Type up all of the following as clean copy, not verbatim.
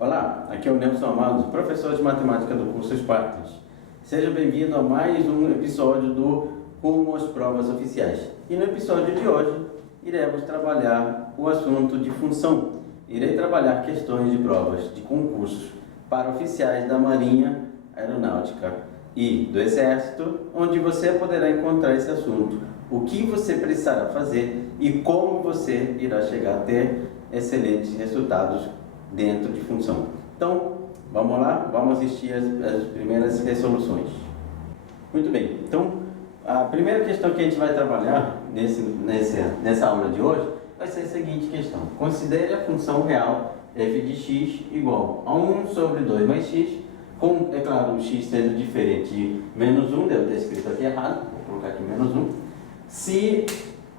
Olá, aqui é o Nelson Amado, professor de matemática do curso Spartans. Seja bem-vindo a mais um episódio do Rumo às Provas Oficiais. E no episódio de hoje, iremos trabalhar o assunto de função. Irei trabalhar questões de provas de concursos para oficiais da Marinha, Aeronáutica e do Exército, onde você poderá encontrar esse assunto, o que você precisará fazer e como você irá chegar a ter excelentes resultados dentro de função. Então, vamos lá, vamos assistir as primeiras resoluções. Muito bem, então a primeira questão que a gente vai trabalhar nessa aula de hoje vai ser a seguinte questão: considere a função real f de x igual a 1 sobre 2 mais x, com, é claro, o x sendo diferente de menos 1, devo ter escrito aqui errado, vou colocar aqui menos 1, se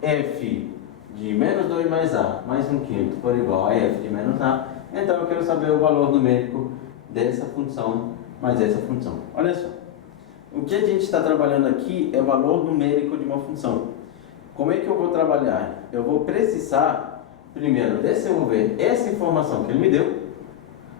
f de menos 2 mais a mais 1/5 for igual a f de menos a, então eu quero saber o valor numérico dessa função mais essa função. Olha só, o que a gente está trabalhando aqui é o valor numérico de uma função. Como é que eu vou trabalhar? Eu vou precisar, primeiro, desenvolver essa informação que ele me deu,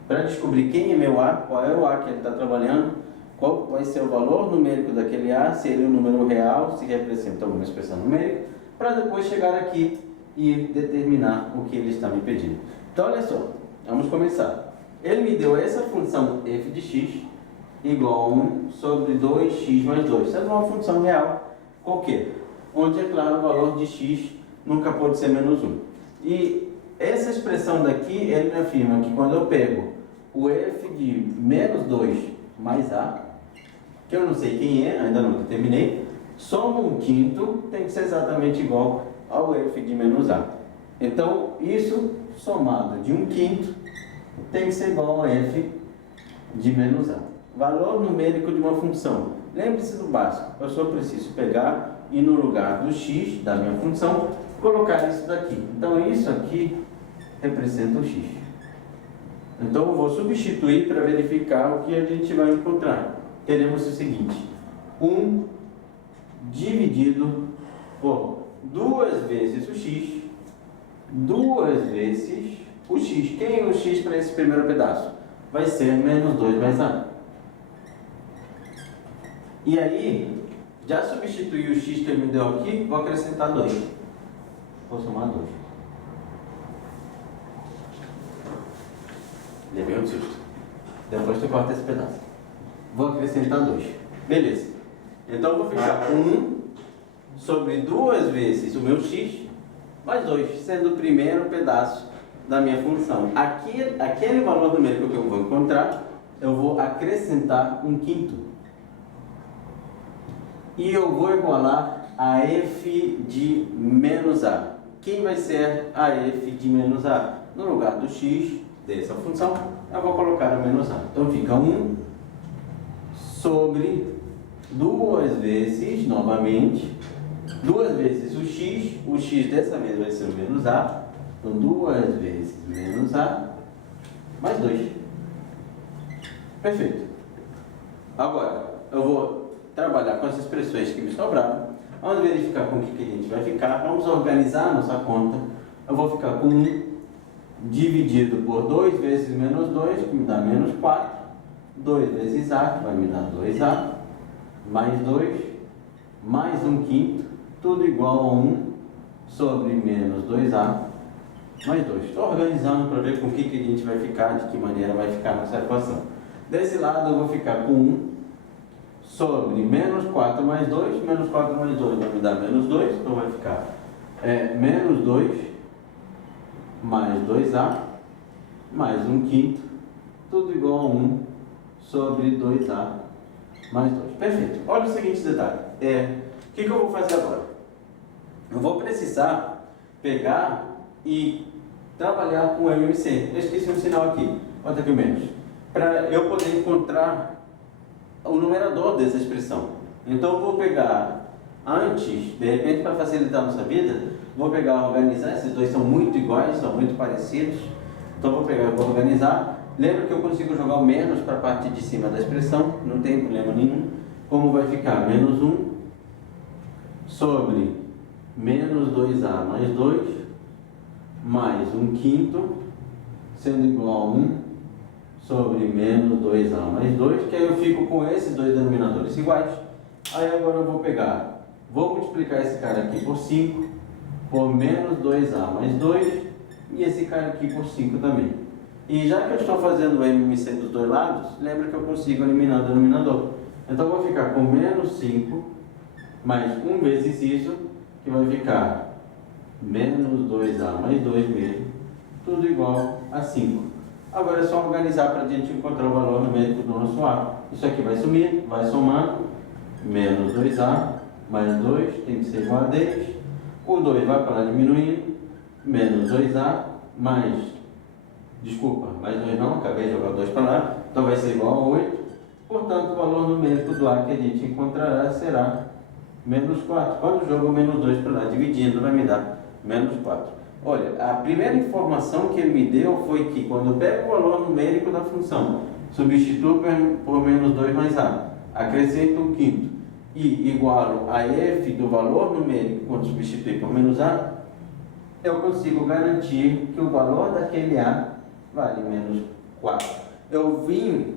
para descobrir quem é meu a, qual é o a que ele está trabalhando, qual vai ser o valor numérico daquele a, se ele é um número real, se representa alguma expressão numérica, para depois chegar aqui e determinar o que ele está me pedindo. Então, olha só, vamos começar. Ele me deu essa função f de x igual a 1 sobre 2x mais 2, sendo uma função real qualquer, onde, é claro, o valor de x nunca pode ser menos 1. E essa expressão daqui, ele me afirma que quando eu pego o f de menos 2 mais a, que eu não sei quem é, ainda não determinei, soma 1/5, tem que ser exatamente igual ao f de menos a. Então, isso somado de 1/5 tem que ser igual a f de menos a. Valor numérico de uma função. Lembre-se do básico, eu só preciso pegar e no lugar do x da minha função, colocar isso daqui. Então, isso aqui representa o x. Então, eu vou substituir para verificar o que a gente vai encontrar. Teremos o seguinte: 1 dividido por 2 vezes o x, 2 vezes o x. Quem é o x para esse primeiro pedaço? Vai ser menos 2 mais a. E aí, já substituí o x que ele me deu aqui, vou acrescentar 2. Vou somar 2. Levei um susto. Depois tu corta esse pedaço. Vou acrescentar 2. Beleza. Então, eu vou ficar com 1 sobre 2 vezes o meu x, mais 2, sendo o primeiro pedaço da minha função. Aquele valor numérico que eu vou encontrar, eu vou acrescentar 1/5. E eu vou igualar a f de menos a. Quem vai ser a f de menos a? No lugar do x dessa função, eu vou colocar o menos a. Então fica 1 sobre 2 vezes, novamente, 2 vezes o x dessa vez vai ser o menos a, então 2 vezes menos a, mais 2. Perfeito. Agora, eu vou trabalhar com as expressões que me sobraram. Vamos verificar com o que a gente vai ficar. Vamos organizar a nossa conta. Eu vou ficar com 1 dividido por 2 vezes menos 2, que me dá menos 4. 2 vezes a, que vai me dar 2a, mais 2, mais 1/5, tudo igual a 1 sobre menos 2a, mais 2. Estou organizando para ver com o que a gente vai ficar, de que maneira vai ficar nossa equação. Desse lado eu vou ficar com 1 sobre menos 4 mais 2, menos 4 mais 2 vai me dar menos 2, então vai ficar menos 2 mais 2a, mais 1/5, tudo igual a 1 sobre 2a mais 2. Perfeito. Olha o seguinte detalhe. O que eu vou fazer agora? Eu vou precisar pegar e trabalhar com o MMC. Eu esqueci um sinal aqui. Bota aqui o menos. Para eu poder encontrar o numerador dessa expressão. Então eu vou pegar antes, de repente, para facilitar a nossa vida, vou pegar, organizar. Esses dois são muito iguais, são muito parecidos. Então vou pegar, vou organizar. Lembra que eu consigo jogar o menos para a parte de cima da expressão, não tem problema nenhum. Como vai ficar? Menos 1 sobre menos 2a mais 2, mais 1/5, sendo igual a 1 sobre menos 2A mais 2, que aí eu fico com esses dois denominadores iguais. Aí agora eu vou multiplicar esse cara aqui por 5, por menos 2A mais 2, e esse cara aqui por 5 também. E já que eu estou fazendo o MMC dos dois lados, lembra que eu consigo eliminar o denominador. Então eu vou ficar com menos 5 mais 1 vezes isso, que vai ficar menos 2A mais 2 mesmo, tudo igual a 5. Agora é só organizar para a gente encontrar o valor numérico do nosso A. Isso aqui vai sumir, vai somando, menos 2A mais 2 tem que ser igual a 10. O 2 vai para lá diminuindo, menos 2A mais 2 não, acabei de jogar o 2 para lá, então vai ser igual a 8. Portanto, o valor numérico do A que a gente encontrará será menos 4. Quando eu jogo menos 2 para lá, dividindo, vai me dar menos 4. Olha, a primeira informação que ele me deu foi que quando eu pego o valor numérico da função, substituo por menos 2 mais A, acrescento um quinto e igualo a f do valor numérico quando substituir por menos A, eu consigo garantir que o valor daquele A vale menos 4. Eu vim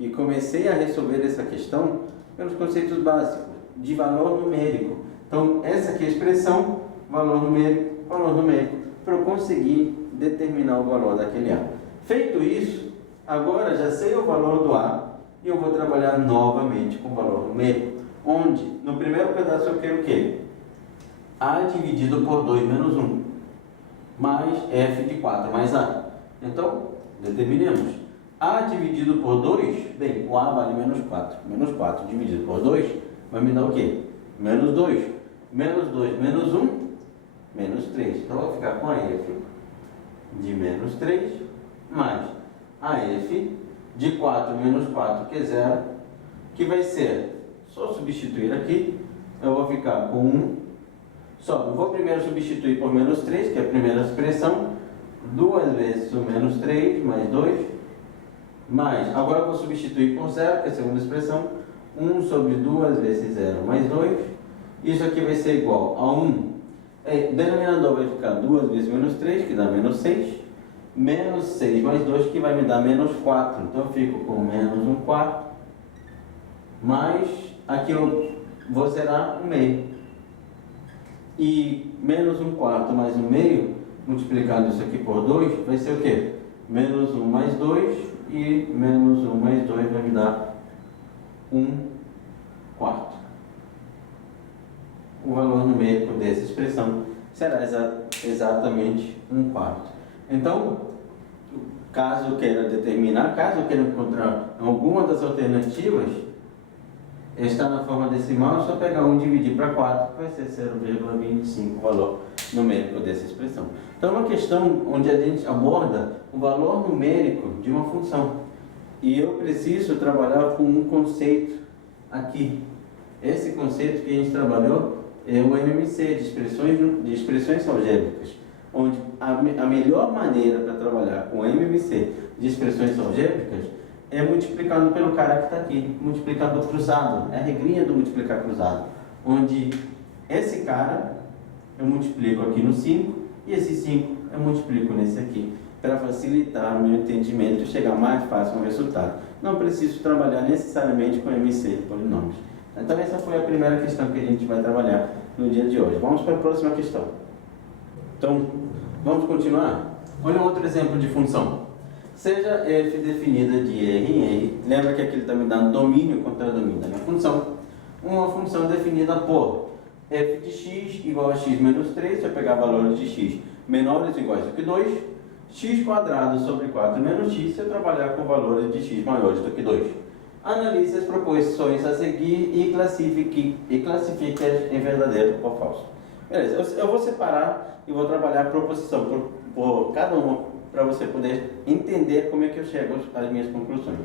e comecei a resolver essa questão pelos conceitos básicos de valor numérico. Então, essa aqui é a expressão valor numérico, para eu conseguir determinar o valor daquele A. Feito isso, agora já sei o valor do A e eu vou trabalhar novamente com o valor numérico, onde no primeiro pedaço eu quero o quê? A dividido por 2 menos 1, mais f de 4 mais A. Então, determinemos. A dividido por 2, bem, o A vale menos 4. Menos 4 dividido por 2 vai me dar o quê? Menos 2. Menos 2 menos 1, menos 3. Então, eu vou ficar com a f de menos 3, mais a f de 4 menos 4, que é 0, que vai ser, só substituir aqui, eu vou ficar com 1. Só, eu vou primeiro substituir por menos 3, que é a primeira expressão, 2 vezes o menos 3, mais 2, mais, agora eu vou substituir por 0, que é a segunda expressão, 1 sobre 2 vezes 0, mais 2, isso aqui vai ser igual a 1, o denominador vai ficar 2 vezes menos 3, que dá menos 6, menos 6 mais 2, que vai me dar menos 4, então eu fico com menos 1 quarto, mais, aqui eu vou zerar 1 meio, e menos 1 quarto mais 1 meio, multiplicando isso aqui por 2, vai ser o quê? Menos 1 mais 2, e menos 1 mais 2 vai me dar 1 quarto. O valor numérico dessa expressão será exatamente 1 quarto. Então, caso eu queira determinar, caso eu queira encontrar alguma das alternativas, está na forma decimal, é só pegar 1 e dividir para 4, que vai ser 0,25 o valor numérico dessa expressão. Então, é uma questão onde a gente aborda o valor numérico de uma função. E eu preciso trabalhar com um conceito aqui. Esse conceito que a gente trabalhou é o MMC, de expressões algébricas, onde a melhor maneira para trabalhar com MMC de expressões algébricas é multiplicando pelo cara que está aqui, multiplicando cruzado, é a regrinha do multiplicar cruzado, onde esse cara eu multiplico aqui no 5 e esse 5 eu multiplico nesse aqui, para facilitar o meu entendimento e chegar mais fácil ao resultado. Não preciso trabalhar necessariamente com MMC de polinômios. Então essa foi a primeira questão que a gente vai trabalhar no dia de hoje. Vamos para a próxima questão. Então, vamos continuar? Olha um outro exemplo de função. Seja f definida de R em R, lembra que aqui ele está me dando domínio contra domínio da minha função. Uma função definida por f de x igual a x menos 3, se eu pegar valores de x menores ou iguais do que 2, x quadrado sobre 4 menos x, se eu trabalhar com valores de x maiores do que 2. Analise as proposições a seguir e classifique-as em verdadeiro ou falso. Beleza, eu vou separar e vou trabalhar a proposição por cada uma, para você poder entender como é que eu chego às minhas conclusões.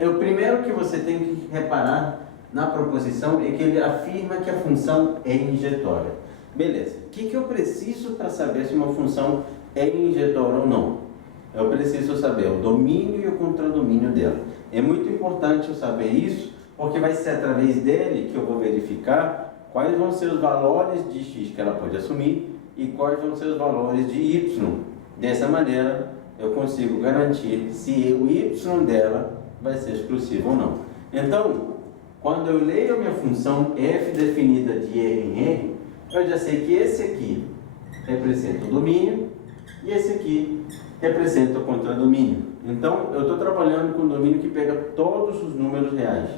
O primeiro que você tem que reparar na proposição é que ele afirma que a função é injetória. Beleza, o que eu preciso para saber se uma função é injetória ou não? Eu preciso saber o domínio e o contradomínio dela. É muito importante eu saber isso, porque vai ser através dele que eu vou verificar quais vão ser os valores de x que ela pode assumir e quais vão ser os valores de y. Dessa maneira, eu consigo garantir se o y dela vai ser exclusivo ou não. Então, quando eu leio a minha função f definida de R em R, eu já sei que esse aqui representa o domínio e esse aqui representa o contradomínio. Então, eu estou trabalhando com um domínio que pega todos os números reais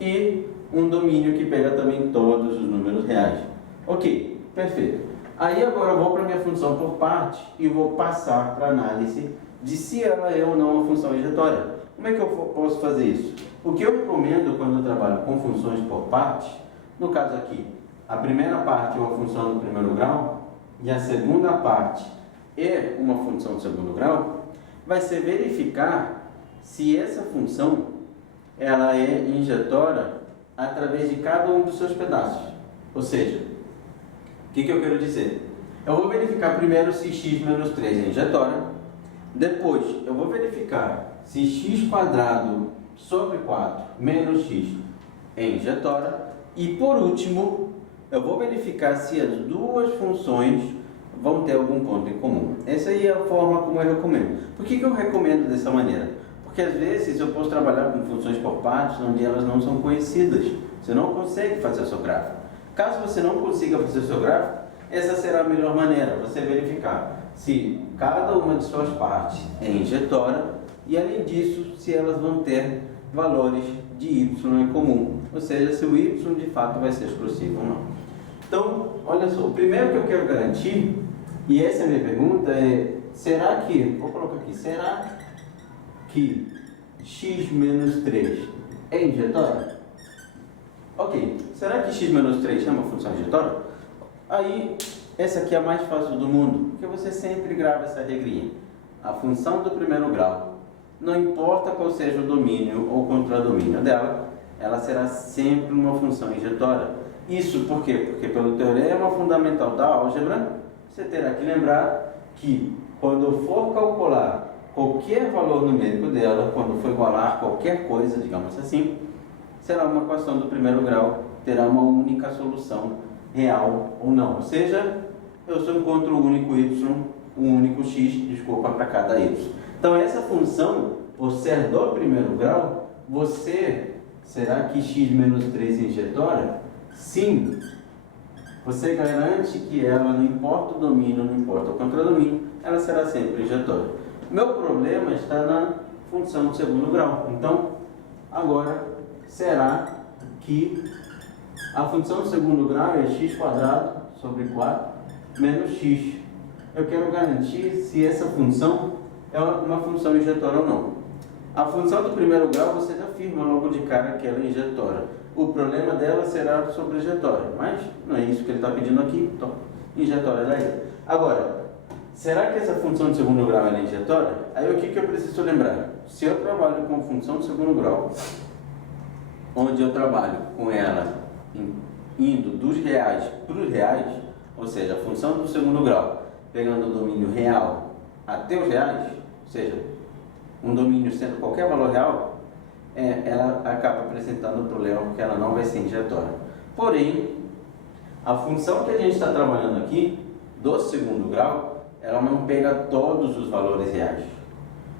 e um domínio que pega também todos os números reais. Ok, perfeito. Aí agora eu vou para a minha função por parte e vou passar para a análise de se ela é ou não uma função injetória. Como é que eu posso fazer isso? O que eu recomendo quando eu trabalho com funções por parte, no caso aqui, a primeira parte é uma função do primeiro grau e a segunda parte é uma função do segundo grau, vai ser verificar se essa função ela é injetória através de cada um dos seus pedaços. Ou seja, o que eu quero dizer? Eu vou verificar primeiro se x menos 3 é injetória, depois eu vou verificar se x quadrado sobre 4 menos x é injetória e por último eu vou verificar se as duas funções vão ter algum ponto em comum. Essa aí é a forma como eu recomendo. Por que eu recomendo dessa maneira? Porque às vezes eu posso trabalhar com funções por partes onde elas não são conhecidas. Você não consegue fazer o seu gráfico. Caso você não consiga fazer o seu gráfico, essa será a melhor maneira, você verificar se cada uma de suas partes é injetória e além disso, se elas vão ter valores de y em comum, ou seja, se o y de fato vai ser exclusivo ou não. Então, olha só, o primeiro que eu quero garantir, e essa é a minha pergunta, é, será que, vou colocar aqui, será que x menos 3 é injetória? Ok, será que x menos 3 é uma função injetória? Aí, essa aqui é a mais fácil do mundo, porque você sempre grava essa regrinha. A função do primeiro grau, não importa qual seja o domínio ou contradomínio dela, ela será sempre uma função injetória. Isso por quê? Porque pelo teorema fundamental da álgebra, você terá que lembrar que quando eu for calcular qualquer valor numérico dela, quando for igualar qualquer coisa, digamos assim, será uma equação do primeiro grau, terá uma única solução real ou não. Ou seja, eu só encontro o único y, o único x, desculpa, para cada y. Então essa função, por ser do primeiro grau, será que x menos 3 é injetória? Sim. Você garante que ela, não importa o domínio, não importa o contradomínio, ela será sempre injetória. Meu problema está na função do segundo grau. Então, agora, será que a função do segundo grau é x quadrado sobre 4 menos x? Eu quero garantir se essa função é uma função injetória ou não. A função do primeiro grau você já afirma logo de cara que ela é injetória. O problema dela será sobre injetória, mas não é isso que ele está pedindo aqui, então injetória daí. Agora, será que essa função de segundo grau é injetória? Aí o que eu preciso lembrar? Se eu trabalho com função de segundo grau, onde eu trabalho com ela indo dos reais para os reais, ou seja, a função do segundo grau, pegando o domínio real até os reais, ou seja, um domínio sendo qualquer valor real, ela acaba apresentando o problema porque ela não vai ser injetória. Porém, a função que a gente está trabalhando aqui, do segundo grau, ela não pega todos os valores reais.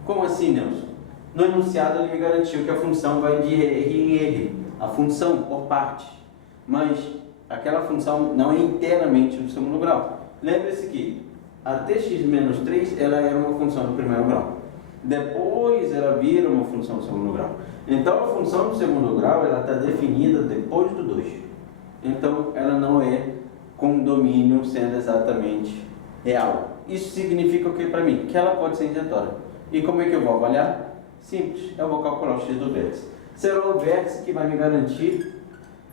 Como assim, Nelson? No enunciado ele me garantiu que a função vai de R em R, a função por parte, mas aquela função não é inteiramente do segundo grau. Lembre-se que até x menos 3 ela era uma função do primeiro grau. Depois ela vira uma função do segundo grau. Então a função do segundo grau ela está definida depois do 2. Então ela não é com domínio sendo exatamente real. Isso significa o que para mim? Que ela pode ser injetória. E como é que eu vou avaliar? Simples, eu vou calcular o x do vértice. Será o vértice que vai me garantir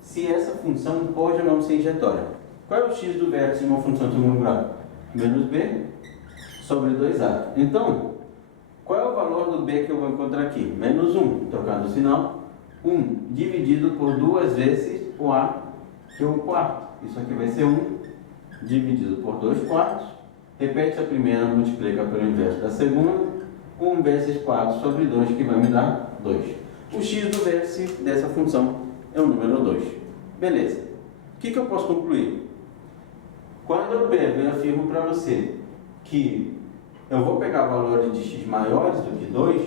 se essa função pode ou não ser injetória. Qual é o x do vértice de uma função de segundo grau? Menos b sobre 2a. Então, qual é o valor do b que eu vou encontrar aqui? Menos 1, trocando o sinal. 1 dividido por 2 vezes o a, que é 1 quarto. Isso aqui vai ser 1 dividido por 2 quartos. Repete a primeira, multiplica pelo inverso da segunda. 1 vezes 4 sobre 2, que vai me dar 2. O x do vértice dessa função é o número 2. Beleza. O que eu posso concluir? Quando eu pego e afirmo para você que eu vou pegar valores de x maiores do que 2,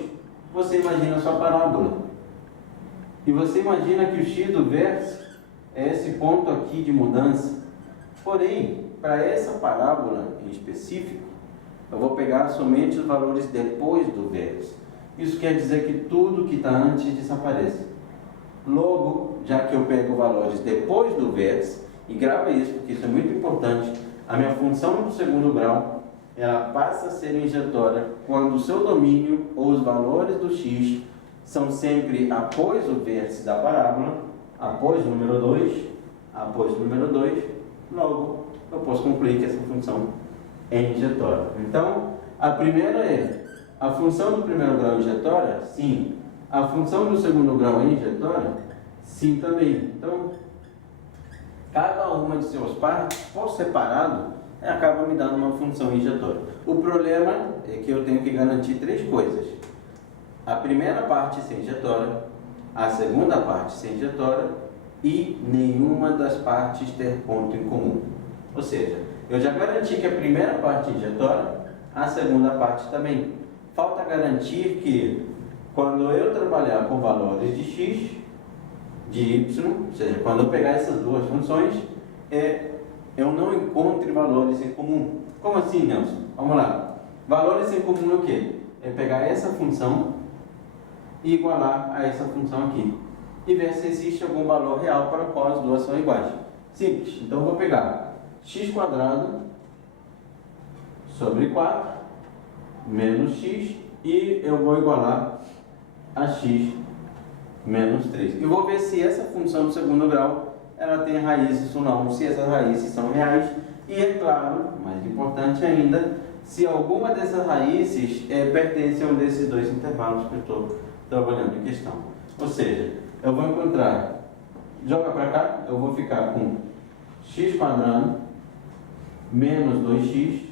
você imagina a sua parábola. E você imagina que o x do vértice é esse ponto aqui de mudança. Porém, para essa parábola em específico, eu vou pegar somente os valores depois do vértice. Isso quer dizer que tudo que está antes desaparece. Logo, já que eu pego valores depois do vértice, e grava isso porque isso é muito importante, a minha função do segundo grau, ela passa a ser injetória quando o seu domínio ou os valores do x são sempre após o vértice da parábola, após o número 2, após o número 2, logo eu posso concluir que essa função é injetória. Então, a primeira é, a função do primeiro grau é injetória? Sim. A função do segundo grau é injetória? Sim também. Então, cada uma de suas partes, por separado, acaba me dando uma função injetória. O problema é que eu tenho que garantir três coisas. A primeira parte ser injetória, a segunda parte ser injetória e nenhuma das partes ter ponto em comum. Ou seja, eu já garanti que a primeira parte é injetória, a segunda parte também. Falta garantir que quando eu trabalhar com valores de x, de y, ou seja, quando eu pegar essas duas funções, eu não encontre valores em comum. Como assim, Nelson? Vamos lá. Valores em comum é o quê? É pegar essa função e igualar a essa função aqui. E ver se existe algum valor real para o qual as duas são iguais. Simples. Então eu vou pegar x² sobre 4 menos x e eu vou igualar a x menos 3. E vou ver se essa função do segundo grau ela tem raízes ou não, se essas raízes são reais. E é claro, mais importante ainda, se alguma dessas raízes pertence a um desses dois intervalos que eu estou trabalhando em questão. Ou seja, eu vou encontrar, joga para cá, eu vou ficar com x² menos 2x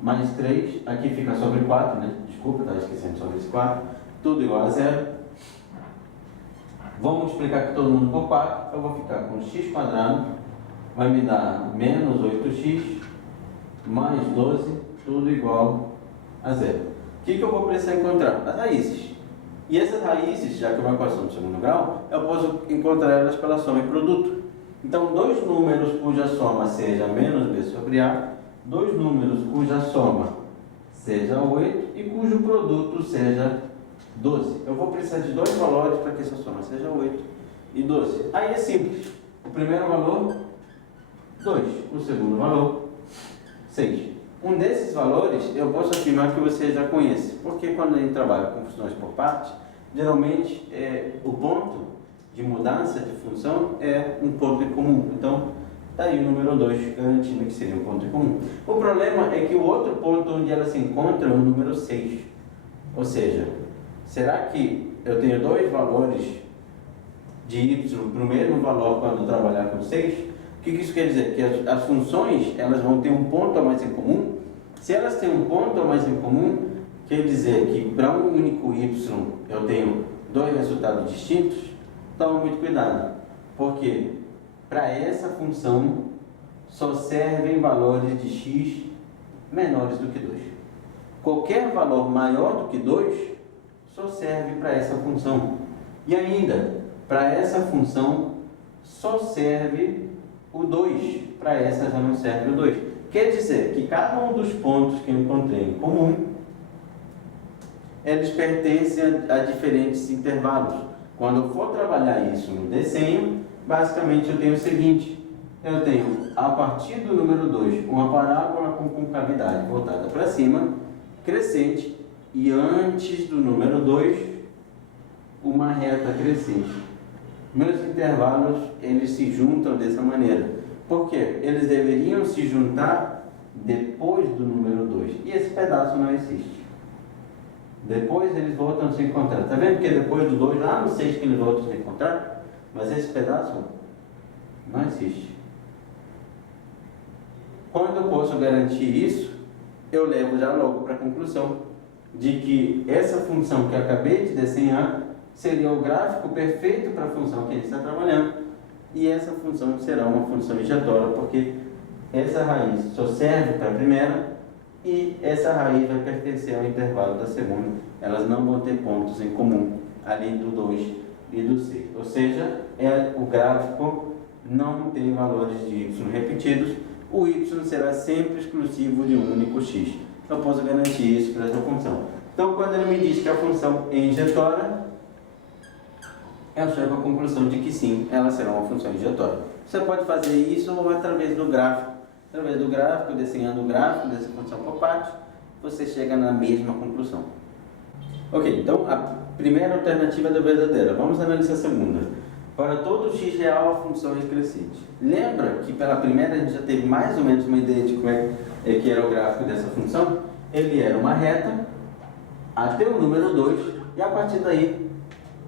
mais 3, aqui fica sobre 4, né? Desculpa, estava esquecendo sobre esse 4, tudo igual a zero. Vamos multiplicar aqui todo mundo por 4, eu vou ficar com x², vai me dar menos 8x mais 12, tudo igual a zero. O que eu vou precisar encontrar? As raízes. E essas raízes, já que é uma equação do segundo grau, eu posso encontrar elas pela soma e produto. Então, dois números cuja soma seja menos b sobre a, dois números cuja soma seja 8 e cujo produto seja 12. Eu vou precisar de dois valores para que essa soma seja 8 e 12. Aí é simples. O primeiro valor, 2. O segundo valor, 6. Um desses valores eu posso afirmar que você já conhece, porque quando a gente trabalha com funções por partes, geralmente o ponto de mudança de função é um ponto em comum. Então, está aí o número 2, garantindo que seria um ponto em comum. O problema é que o outro ponto onde ela se encontra é o número 6. Ou seja, será que eu tenho dois valores de y para o mesmo valor quando trabalhar com 6? O que isso quer dizer? Que as funções elas vão ter um ponto a mais em comum. Se elas têm um ponto a mais em comum, quer dizer que para um único y eu tenho dois resultados distintos. Toma muito cuidado, porque para essa função só servem valores de x menores do que 2. Qualquer valor maior do que 2 só serve para essa função. E ainda, para essa função só serve o 2, para essa já não serve o 2. Quer dizer que cada um dos pontos que eu encontrei em comum, eles pertencem a diferentes intervalos. Quando eu for trabalhar isso no desenho, basicamente eu tenho o seguinte: eu tenho, a partir do número 2, uma parábola com concavidade voltada para cima, crescente, e antes do número 2, uma reta crescente. Meus intervalos, eles se juntam dessa maneira. Por quê? Eles deveriam se juntar depois do número 2. E esse pedaço não existe. Depois eles voltam a se encontrar. Está vendo que depois do 2, lá no 6 que eles voltam a se encontrar? Mas esse pedaço não existe. Quando eu posso garantir isso, eu levo já logo para a conclusão de que essa função que eu acabei de desenhar seria o gráfico perfeito para a função que a gente está trabalhando. E essa função será uma função injetória, porque essa raiz só serve para a primeira e essa raiz vai pertencer ao intervalo da segunda. Elas não vão ter pontos em comum, além do 2 e do 6. Ou seja, o gráfico não tem valores de y repetidos. O y será sempre exclusivo de um único x. Eu posso garantir isso para essa função. Então, quando ele me diz que a função é injetória, eu chego à conclusão de que sim, ela será uma função injetória. Você pode fazer isso através do gráfico. Através do gráfico, desenhando o gráfico dessa função por parte, você chega na mesma conclusão. Ok, então a primeira alternativa é da verdadeira. Vamos analisar a segunda. Para todo x real, a função é crescente. Lembra que pela primeira a gente já teve mais ou menos uma ideia de como é que era o gráfico dessa função? Ele era uma reta até o número 2 e a partir daí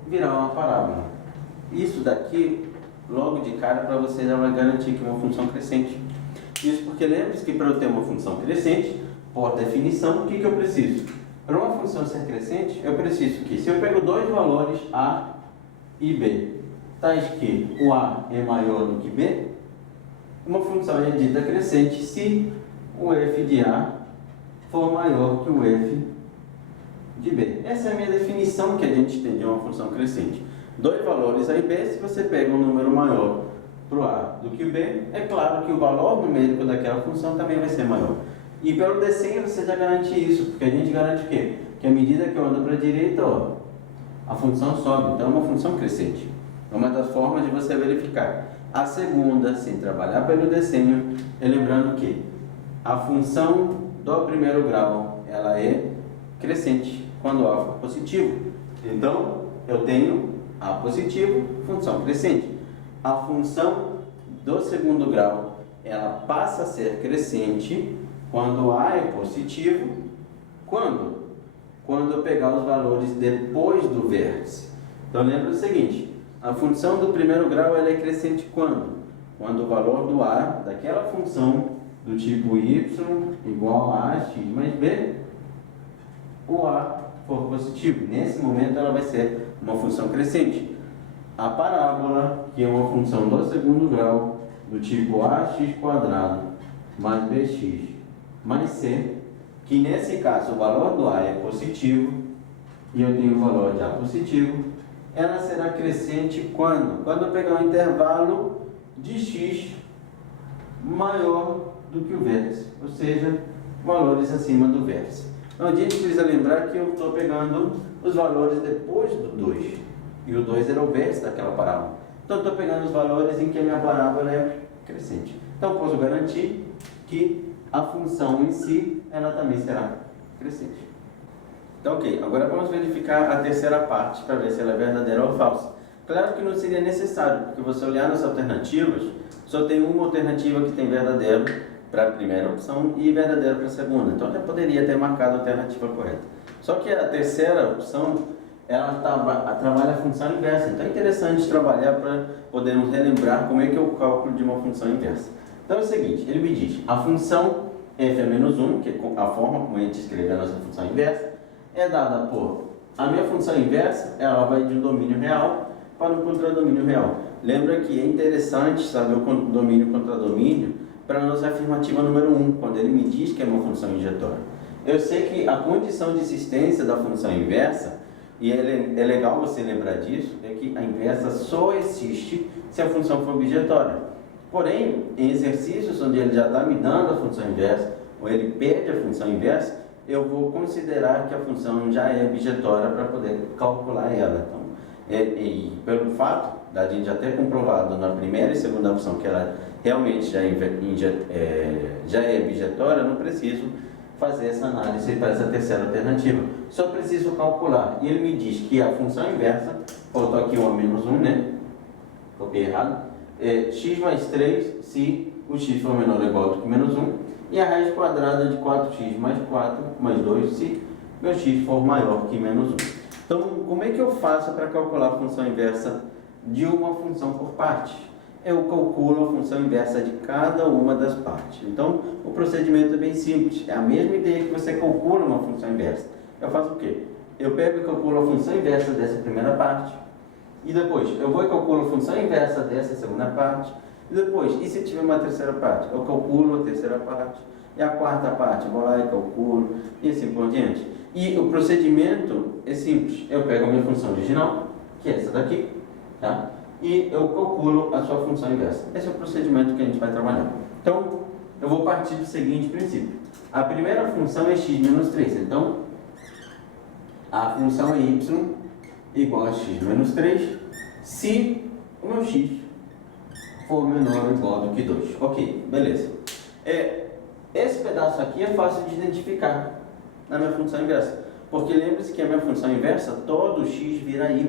virar uma parábola. Isso daqui, logo de cara, para você já vai garantir que é uma função crescente. Isso porque lembre-se que para eu ter uma função crescente, por definição, o que eu preciso? Para uma função ser crescente, eu preciso que, se eu pego dois valores A e B, tais que o A é maior do que B, uma função é dita crescente se o f de A for maior que o f de B. Essa é a minha definição que a gente tem de uma função crescente. Dois valores A e B, se você pega um número maior para o A do que o B, é claro que o valor numérico daquela função também vai ser maior. E pelo desenho você já garante isso, porque a gente garante o quê? Que à medida que eu ando para a direita, ó, a função sobe, então é uma função crescente. É uma das formas de você verificar. A segunda, sem trabalhar pelo desenho, é lembrando que a função do primeiro grau, ela é crescente quando A for positivo. Então, eu tenho A positivo, função crescente. A função do segundo grau, ela passa a ser crescente quando A é positivo. Quando? Quando eu pegar os valores depois do vértice. Então, lembra o seguinte, a função do primeiro grau ela é crescente quando? Quando o valor do A, daquela função do tipo y igual a x mais b, o A for positivo. Nesse momento ela vai ser uma função crescente. A parábola, que é uma função do segundo grau, do tipo ax² mais bx mais c, que nesse caso o valor do A é positivo, e eu tenho o valor de A positivo, ela será crescente quando? Quando eu pegar um intervalo de x maior do que o vértice, ou seja, valores acima do vértice. Então a gente precisa lembrar que eu estou pegando os valores depois do 2, e o 2 era o vértice daquela parábola. Então eu estou pegando os valores em que a minha parábola é crescente. Então eu posso garantir que a função em si, ela também será crescente. Então, ok, agora vamos verificar a terceira parte para ver se ela é verdadeira ou falsa. Claro que não seria necessário, porque você olhar nas alternativas, só tem uma alternativa que tem verdadeiro para a primeira opção e verdadeiro para a segunda. Então, eu já poderia ter marcado a alternativa correta. Só que a terceira opção, ela trabalha a função inversa. Então, é interessante trabalhar para podermos relembrar como é que é o cálculo de uma função inversa. Então, é o seguinte, ele me diz, a função f a menos 1, que é a forma como a gente escreve a nossa função inversa, é dada por a minha função inversa, ela vai de um domínio real para um contradomínio real. Lembra que é interessante saber o domínio e contradomínio para a nossa afirmativa número 1, quando ele me diz que é uma função injetória. Eu sei que a condição de existência da função inversa, e é legal você lembrar disso, é que a inversa só existe se a função for objetória. Porém, em exercícios onde ele já está me dando a função inversa, ou ele pede a função inversa, eu vou considerar que a função já é objetória para poder calcular ela. Então, pelo fato da gente já ter comprovado na primeira e segunda opção que ela realmente já é objetória, eu não preciso fazer essa análise para essa terceira alternativa. Só preciso calcular. E ele me diz que a função inversa, faltou aqui 1 a menos 1, né? Copiei errado. X mais 3 se o x for menor ou igual do que menos 1. E a raiz quadrada de 4x mais 4 mais 2 se meu x for maior que menos 1. Então, como é que eu faço para calcular a função inversa de uma função por parte? Eu calculo a função inversa de cada uma das partes. Então, o procedimento é bem simples. É a mesma ideia que você calcula uma função inversa. Eu faço o quê? Eu pego e calculo a função inversa dessa primeira parte. E depois, eu vou e calculo a função inversa dessa segunda parte. E depois, e se tiver uma terceira parte? Eu calculo a terceira parte. E a quarta parte, eu vou lá e calculo, e assim por diante. E o procedimento é simples. Eu pego a minha função original, que é essa daqui, tá? E eu calculo a sua função inversa. Esse é o procedimento que a gente vai trabalhar. Então, eu vou partir do seguinte princípio. A primeira função é x menos 3. Então, a função é y igual a x menos 3 se o meu x for menor ou igual do que 2. Ok, beleza. Esse pedaço aqui é fácil de identificar na minha função inversa. Porque lembre-se que a minha função inversa, todo x vira y.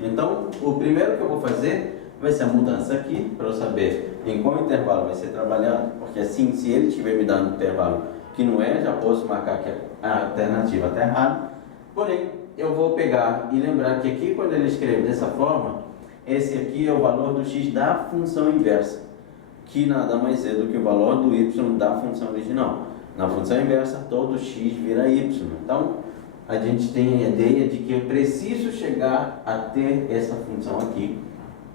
Então, o primeiro que eu vou fazer vai ser a mudança aqui, para eu saber em qual intervalo vai ser trabalhado. Porque assim, se ele estiver me dando um intervalo que não é, já posso marcar que a alternativa está errada. Porém, eu vou pegar e lembrar que aqui, quando ele escreve dessa forma, esse aqui é o valor do x da função inversa, que nada mais é do que o valor do y da função original. Na função inversa, todo x vira y. Então, a gente tem a ideia de que eu preciso chegar a ter essa função aqui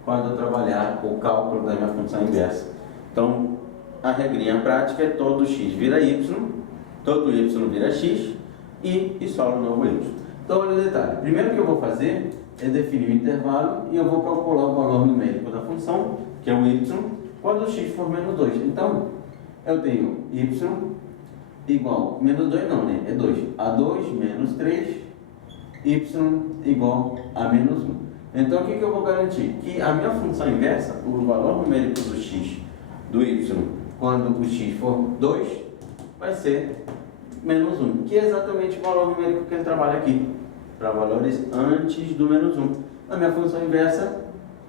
quando eu trabalhar o cálculo da minha função inversa. Então, a regrinha prática é todo x vira y, todo y vira x e isola o novo y. Então, olha o detalhe. Primeiro que eu vou fazer é definir o intervalo e eu vou calcular o valor numérico da função, que é o y, quando o x for menos 2. Então, eu tenho y igual, menos 2 não, né? É 2. A 2 menos 3, y igual a menos 1. Então, o que eu vou garantir? Que a minha função inversa, o valor numérico do x, do y, quando o x for 2, vai ser menos 1, que é exatamente o valor numérico que ele trabalha aqui, para valores antes do menos 1. Na minha função inversa,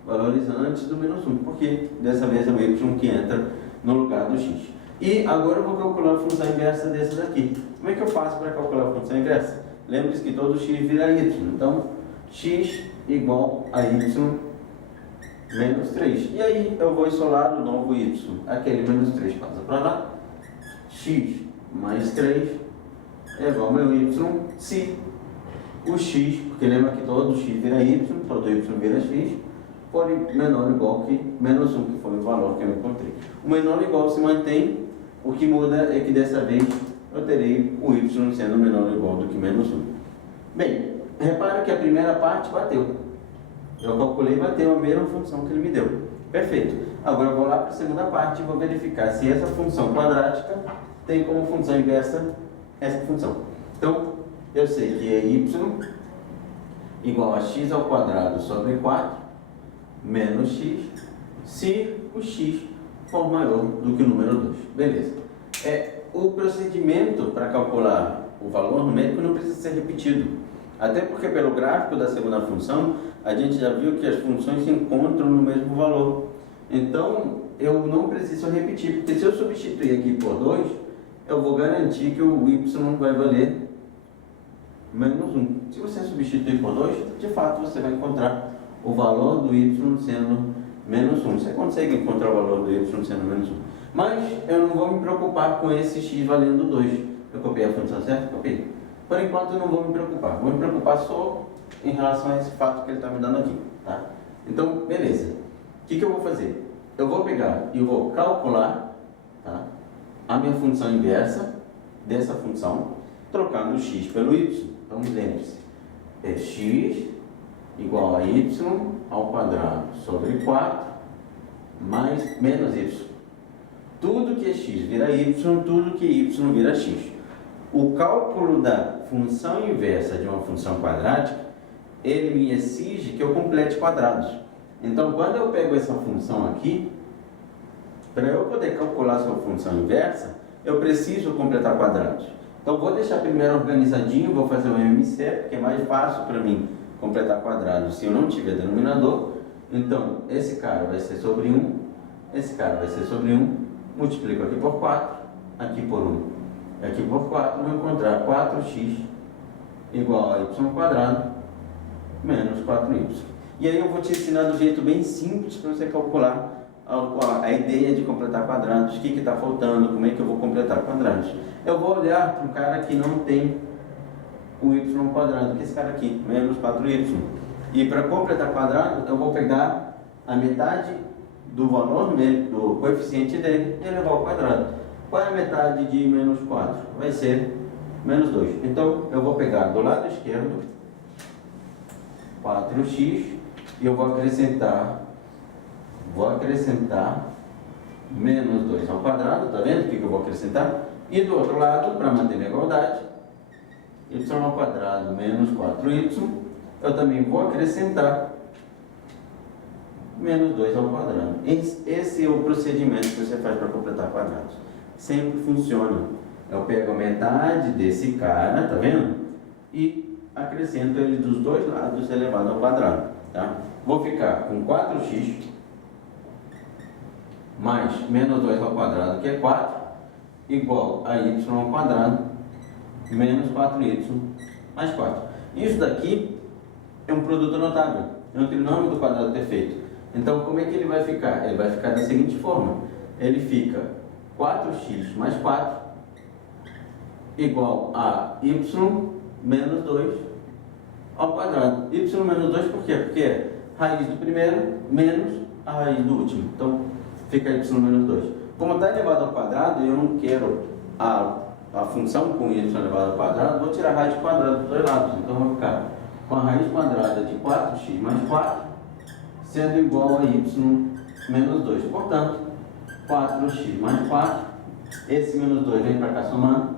valores antes do menos 1, porque dessa vez é o y que entra no lugar do x. E agora eu vou calcular a função inversa desse daqui. Como é que eu faço para calcular a função inversa? Lembre-se que todo x vira y. Então, x igual a y menos 3. E aí eu vou isolar o novo y. Aquele menos 3 passa para lá. X mais 3 é igual ao meu y se o x, porque lembra que todo x vira y, todo y vira x, for menor ou igual que menos 1, que foi o valor que eu encontrei. O menor ou igual se mantém, o que muda é que dessa vez eu terei o y sendo menor ou igual do que menos 1. Bem, repara que a primeira parte bateu. Eu calculei e bateu a mesma função que ele me deu. Perfeito. Agora eu vou lá para a segunda parte e vou verificar se essa função quadrática tem como função inversa essa função. Então, eu sei que é y igual a x ao quadrado sobre 4 menos x, se o x for maior do que o número 2. Beleza. O procedimento para calcular o valor numérico não precisa ser repetido. Até porque pelo gráfico da segunda função, a gente já viu que as funções se encontram no mesmo valor. Então, eu não preciso repetir, porque se eu substituir aqui por 2, eu vou garantir que o y vai valer menos 1. Se você substituir por 2, de fato você vai encontrar o valor do y sendo menos 1. Você consegue encontrar o valor do y sendo menos 1. Mas eu não vou me preocupar com esse x valendo 2. Eu copiei a função certa? Copiei. Por enquanto eu não vou me preocupar. Vou me preocupar só em relação a esse fato que ele está me dando aqui. Tá? Então, beleza. O que eu vou fazer? Eu vou pegar e vou calcular, tá, a minha função inversa dessa função, trocando o x pelo y. Então, lembre-se, é x igual a y ao quadrado sobre 4 mais menos y. Tudo que é x vira y, tudo que y vira x. O cálculo da função inversa de uma função quadrática, ele me exige que eu complete quadrados. Então, quando eu pego essa função aqui, para eu poder calcular a sua função inversa, eu preciso completar quadrados. Então, vou deixar primeiro organizadinho, vou fazer o MMC, porque é mais fácil para mim completar quadrados se eu não tiver denominador. Então, esse cara vai ser sobre 1, esse cara vai ser sobre 1, multiplico aqui por 4, aqui por 1, aqui por 4, vou encontrar 4x igual a y quadrado menos 4y. E aí eu vou te ensinar do jeito bem simples para você calcular a ideia de completar quadrados, o que está faltando, como é que eu vou completar quadrados. Eu vou olhar para um cara que não tem o y quadrado, que é esse cara aqui, menos 4y. E para completar quadrado, eu vou pegar a metade do valor numérico, do coeficiente dele, e elevar ao quadrado. Qual é a metade de menos 4? Vai ser menos 2. Então, eu vou pegar do lado esquerdo 4x e eu vou acrescentar menos 2 ao quadrado, tá vendo o que eu vou acrescentar? E do outro lado, para manter a igualdade, y ao quadrado menos 4y, eu também vou acrescentar menos 2 ao quadrado. Esse é o procedimento que você faz para completar quadrados. Sempre funciona. Eu pego a metade desse cara, tá vendo? E acrescento ele dos dois lados elevado ao quadrado, tá? Vou ficar com 4x mais menos 2 ao quadrado, que é 4, igual a y ao quadrado menos 4y mais 4. Isso daqui é um produto notável, é um trinômio do quadrado perfeito. Então, como é que ele vai ficar? Ele vai ficar da seguinte forma. Ele fica 4x mais 4 igual a y menos 2 ao quadrado. Y menos 2 por quê? Porque é raiz do primeiro menos a raiz do último. Então, fica y menos 2. Como está elevado ao quadrado e eu não quero a função com y elevado ao quadrado, vou tirar a raiz quadrada dos dois lados. Então, vou ficar com a raiz quadrada de 4x mais 4 sendo igual a y menos 2. Portanto, 4x mais 4, esse menos 2 vem para cá somando,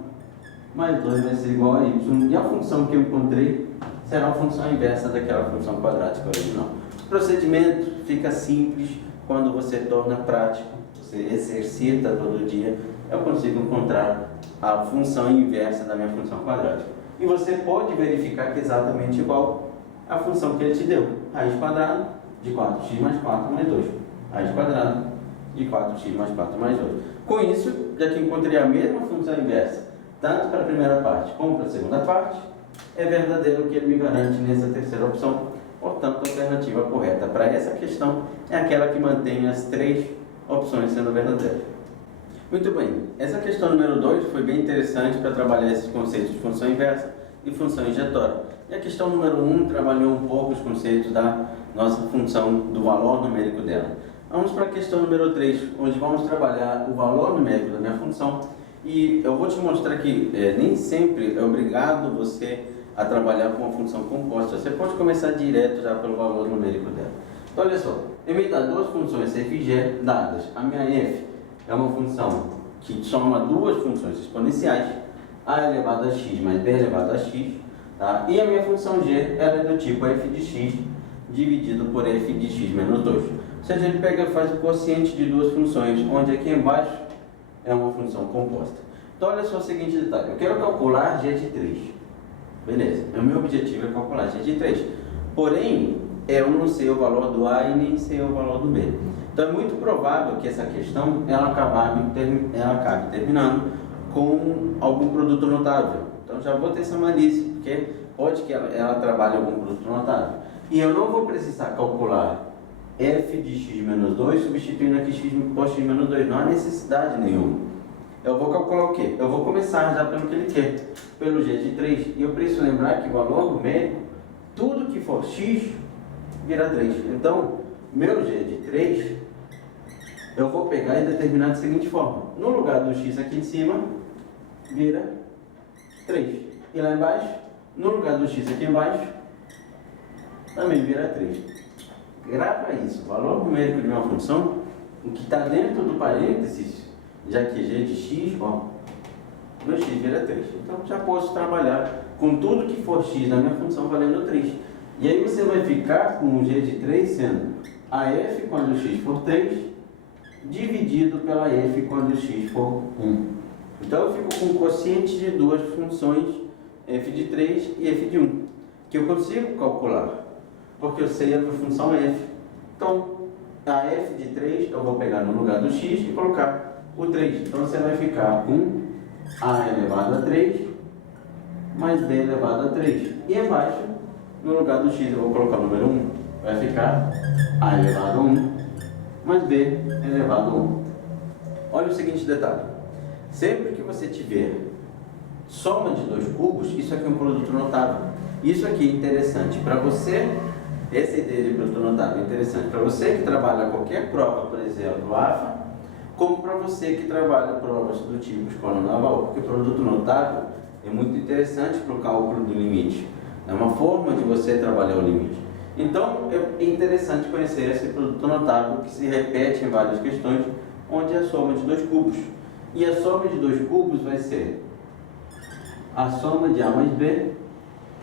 mais 2 vai ser igual a y. E a função que eu encontrei será a função inversa daquela função quadrática original. O procedimento fica simples quando você torna prático, você exercita todo dia. Eu consigo encontrar a função inversa da minha função quadrática. E você pode verificar que é exatamente igual à função que ele te deu. Raiz quadrada de 4x mais 4 mais 2. Raiz quadrada de 4x mais 4 mais 2. Com isso, já que encontrei a mesma função inversa, tanto para a primeira parte como para a segunda parte, é verdadeiro o que ele me garante nessa terceira opção. Portanto, a alternativa correta para essa questão é aquela que mantém as três opções sendo verdadeiras. Muito bem, essa questão número 2 foi bem interessante para trabalhar esses conceitos de função inversa e função injetória. E a questão número 1 trabalhou um pouco os conceitos da nossa função, do valor numérico dela. Vamos para a questão número 3, onde vamos trabalhar o valor numérico da minha função. E eu vou te mostrar que nem sempre é obrigado você a trabalhar com uma função composta. Você pode começar direto já pelo valor numérico dela. Então, olha só, eu me dá duas funções f e g dadas. A minha f é uma função que soma duas funções exponenciais, a elevado a x mais b elevado a x, tá? E a minha função g ela é do tipo f de x dividido por f de x menos 2. Ou seja, ele pega e faz o quociente de duas funções, onde aqui embaixo é uma função composta. Então, olha só o seguinte detalhe. Eu quero calcular g de 3. Beleza. O meu objetivo é calcular g de 3. Porém, eu não sei o valor do A e nem sei o valor do B. Então, é muito provável que essa questão ela acabe terminando com algum produto notável. Então, já vou ter essa malícia, porque pode que ela trabalhe algum produto notável. E eu não vou precisar calcular f de x menos 2 substituindo aqui x por x menos 2. Não há necessidade nenhuma. Eu vou calcular o quê? Eu vou começar já pelo que ele quer, pelo g de 3. E eu preciso lembrar que o valor numérico, tudo que for x, vira 3. Então, meu g de 3, eu vou pegar e determinar da seguinte forma. No lugar do x aqui em cima, vira 3. E lá embaixo, no lugar do x aqui embaixo, também vira 3. Grava isso. O valor numérico de uma função, o que está dentro do parênteses, já que g de x, ó, meu x vira 3. Então, já posso trabalhar com tudo que for x na minha função valendo 3. E aí você vai ficar com o g de 3 sendo a f quando x for 3, dividido pela f quando x for 1. Então, eu fico com o quociente de duas funções, f de 3 e f de 1, que eu consigo calcular, porque eu sei a minha função f. Então, a f de 3 eu vou pegar no lugar do x e colocar o 3. Então, você vai ficar com a elevado a 3 mais b elevado a 3. E embaixo, no lugar do x, eu vou colocar o número 1. Vai ficar a elevado a 1 mais b elevado a 1. Olha o seguinte detalhe. Sempre que você tiver soma de dois cubos, isso aqui é um produto notável. Isso aqui é interessante para você. Essa ideia de produto notável é interessante para você que trabalha qualquer prova, por exemplo, AFA, como para você que trabalha provas do tipo escola naval, porque o produto notável é muito interessante para o cálculo do limite. É uma forma de você trabalhar o limite. Então, é interessante conhecer esse produto notável que se repete em várias questões, onde é a soma de dois cubos. E a soma de dois cubos vai ser a soma de A mais B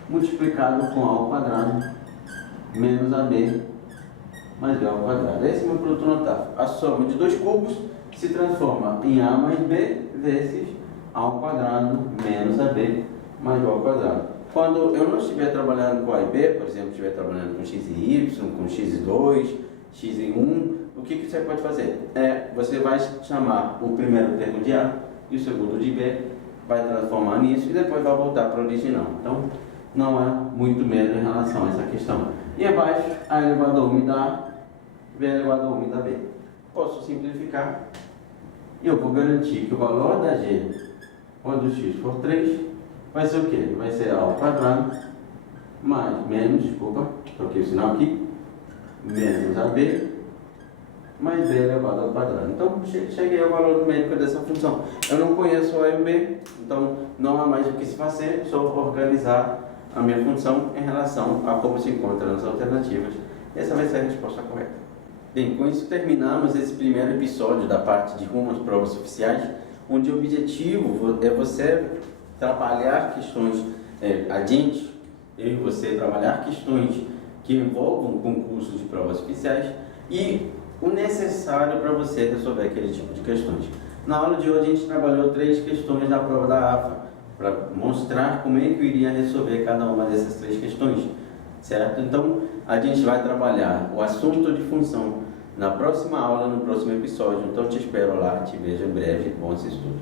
multiplicado com A ao quadrado menos AB mais B ao quadrado. Esse é o meu produto notável. A soma de dois cubos se transforma em A mais B vezes A ao quadrado menos AB mais B ao quadrado. Quando eu não estiver trabalhando com A e B, por exemplo, estiver trabalhando com x e y, com x e 2, x e 1, o que você pode fazer? Você vai chamar o primeiro termo de A e o segundo de B, vai transformar nisso e depois vai voltar para o original. Então, não há muito medo em relação a essa questão. E abaixo, A elevado a 1 dá A, B elevado a 1 dá B. Posso simplificar e eu vou garantir que o valor da G, quando x for 3, vai ser o quê? Vai ser A ao quadrado mais, troquei o sinal aqui, menos AB mais B elevado ao quadrado. Então, cheguei ao valor numérico dessa função. Eu não conheço A e o B, então não há mais o que se fazer, só organizar a minha função em relação a como se encontra nas alternativas. Essa vai ser a resposta correta. Bem, com isso terminamos esse primeiro episódio da parte de rumo às provas oficiais, onde o objetivo é você trabalhar questões adiante, eu e você trabalhar questões que envolvam concursos de provas oficiais e o necessário para você resolver aquele tipo de questões. Na aula de hoje a gente trabalhou 3 questões da prova da AFA, para mostrar como é que eu iria resolver cada uma dessas 3 questões, certo? Então, a gente vai trabalhar o assunto de função na próxima aula, no próximo episódio. Então, te espero lá, te vejo em breve. Bons estudos!